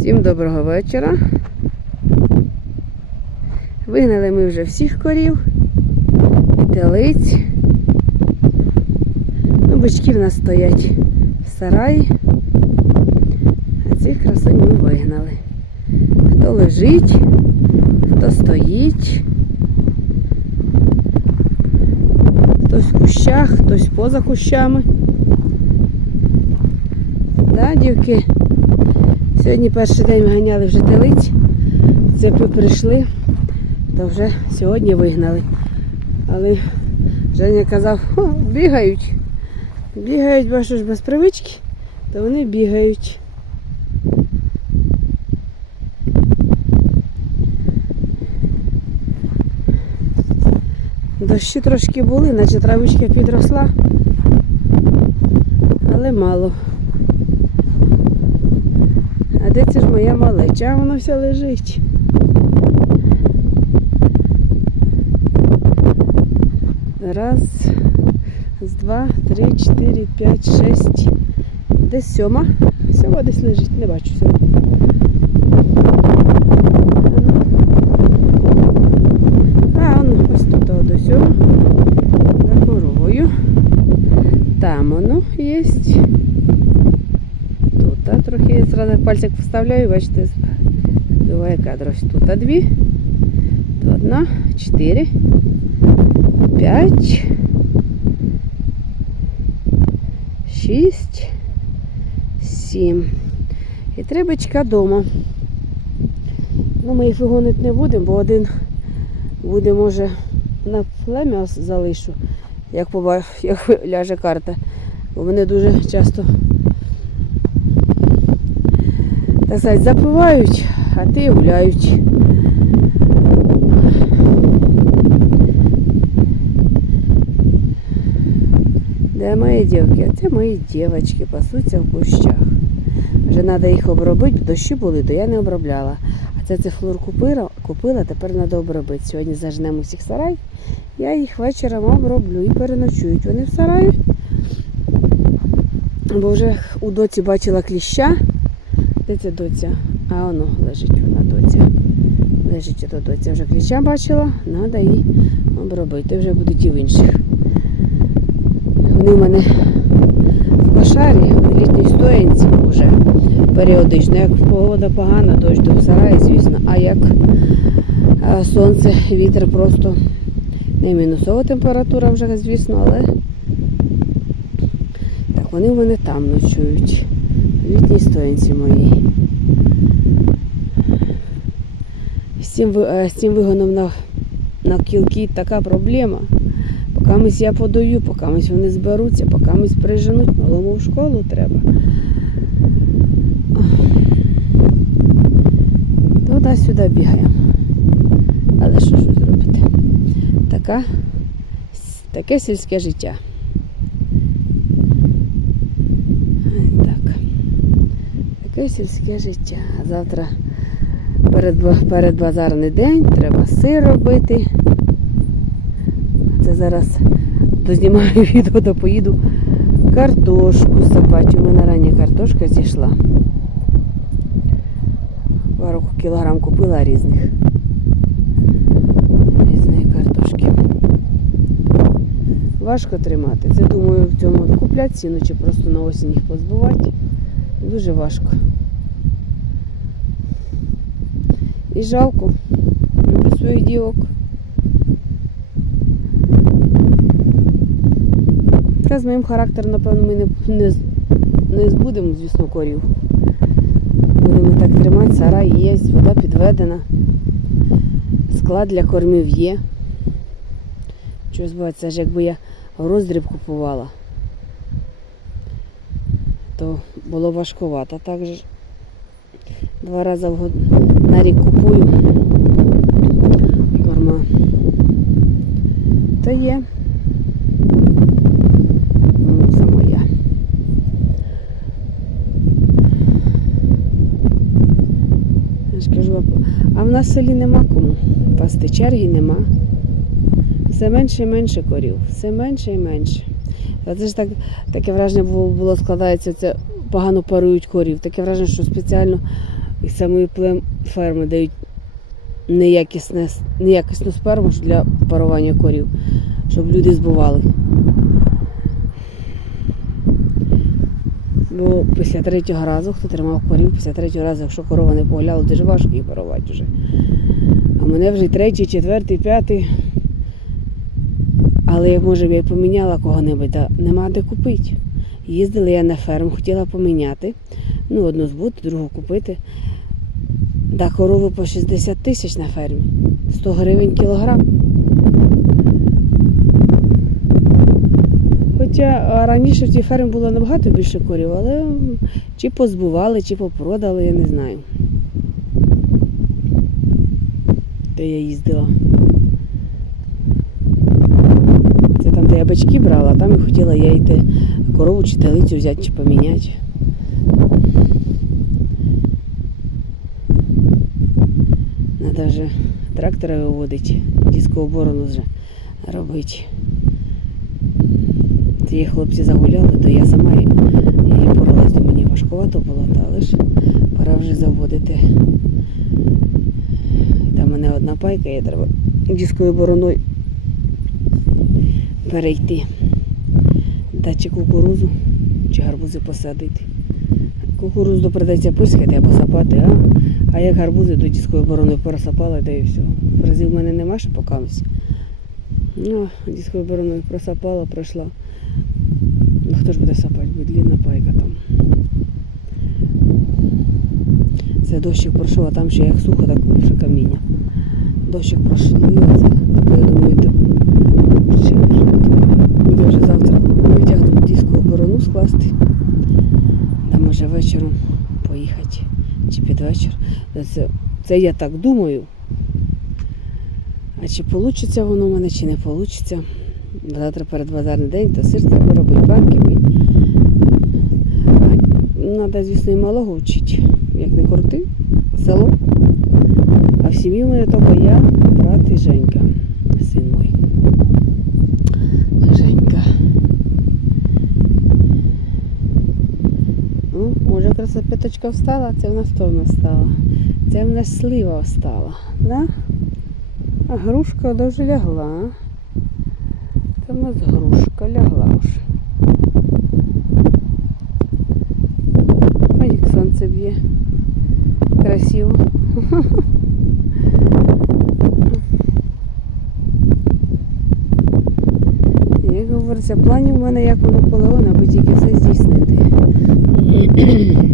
Всім доброго вечора. Вигнали ми вже всіх корів і телиць. Ну, бички в нас стоять в сараї, а цих красунь ми вигнали. Хто лежить, хто стоїть, хтось в кущах, хтось поза кущами. Да, дівки? Сьогодні перший день ми ганяли вже телиць. Це ми прийшли, то вже сьогодні вигнали. Але Женя казав, «О, бігають. Бігають, бачу ж без привички, то вони бігають. Дощі трошки були, наче травичка підросла, але мало. Де це ж моя малеча? Воно вся лежить. Раз, два, три, чотири, п'ять, шесть. Десь сьома. Сьома десь лежить, не бачу сьома. А, воно ось тут до сьома. За коровою. Там воно є. Тут а, я пальчик вставляю, бачите, збиває кадр. Ось тут а, дві. Тут одна, чотири, п'ять, шість, сім. І три бичка вдома. Ну, ми їх вигонити не будемо, бо один буде, може, на плем'я залишу, як, поба... як ляже карта. Бо вони дуже часто так сказати, запивають, а ти гуляють. Де мої дівки? Це мої дівчатки, пасуться в кущах. Вже треба їх обробити, дощі були, то я не обробляла. А це цифлур купила, купила, тепер треба обробити. Сьогодні зажнемо всіх сарай. Я їх вечором оброблю і переночують. Вони в сараї. Бо вже у доці бачила кліща. Де ця доця? А воно лежить вона доця. Лежить ото доця. Вже кліща бачила, треба її обробити. Вже будуть і в інших. Вони в мене в кошарі, в літній стоянці вже періодично. Як погода погана, дощ до в сараї, звісно, а як е, сонце, вітер просто не мінусова температура вже, звісно, але так, вони в мене там ночують. Літній стоянці моїй. З цим, е, з цим вигоном на, на кілки така проблема. Покамусь я подаю, покамусь вони зберуться, покамусь приженуть, малому в школу треба. Туди-сюди бігаємо. Але що ж ви зробите? Така, таке сільське життя. Ось Так. Таке сільське життя. Завтра перед, ба- перед базарний день треба сир робити. Це зараз дознімаю відео, то поїду картошку сапати. У мене рання картошка зійшла. Пару кілограм купила різних. Різної картошки. Важко тримати. Це думаю в цьому купляти ціну чи просто на осінь їх позбувати. Дуже важко. І жалко. Люблю своїх дівок. Та з моїм характером, напевно, ми не, не, не збудемо, звісно, корів. Будемо так тримати, сарай є, вода підведена, склад для кормів є. Щось буває, це ж якби я роздріб купувала, то було важкувато. Так же два рази в год на рік купую корма. Та є. Кажу, а в нас в селі нема кому. Пасти черги нема. Все менше і менше корів. Все менше і менше. А Це ж так, таке враження було, було складається, це погано парують корів. Таке враження, що спеціально І самої плем ферми дають неякісне, неякісну сперму для парування корів, щоб люди збували. Бо після третього разу, хто тримав корів, після третього разу, якщо корова не погуляла, дуже важко її парувати вже. А мене вже третій, четвертий, п'ятий. Але як може б я поміняла кого-небудь, та нема де купити. Їздила я на ферму, хотіла поміняти. Ну, одну збути, другу купити. Да корови по 60 тисяч на фермі. 100 гривень кілограм. Хоча раніше в тій фермі було набагато більше корів, але чи позбували, чи попродали, я не знаю. Де я їздила. Це там, де я бачки брала, там і хотіла я йти корову чи телицю взяти чи поміняти. Надо вже трактора виводити, дискову борону вже робити. Ті хлопці загуляли, то я сама її поралась, то мені важкувато було, та але ж пора вже заводити. Там мене одна пайка, я треба дисковою бороною перейти. Та чи кукурузу, чи гарбузи посадити. Кукурузу придеться пискати або сапати, а, а як гарбузи, то дисковою бороною пересапала, та і все. Фрези в мене нема ще покамось. Ну, дисковою бороною просапала, пройшла. Ну хто ж буде сапати, буде длінна пайка там. Це дощик пройшов, а там ще як сухо, так вже каміння. Дощик пройшов, і я думаю, то ще вже буде вже завтра витягнути дискову борону скласти. Може вечором поїхати. Чи під вечір. Це, це я так думаю. А чи вийде воно в мене, чи не вийде. Завтра перед базарний день, то сир треба робити, банки. Треба, звісно, і малого вчити. Як не крути, село. А в сім'ї в мене тільки я, брат і Женька, Ну, може красопеточка встала, це в нас то в нас стала. Це в нас слива встала. Да? А грушка дуже лягла. Це в нас грушка лягла вже. Ой, як сонце б'є. Красиво. Як говориться, планів в мене як у Наполеона, аби тільки все здійснити. Mm-hmm.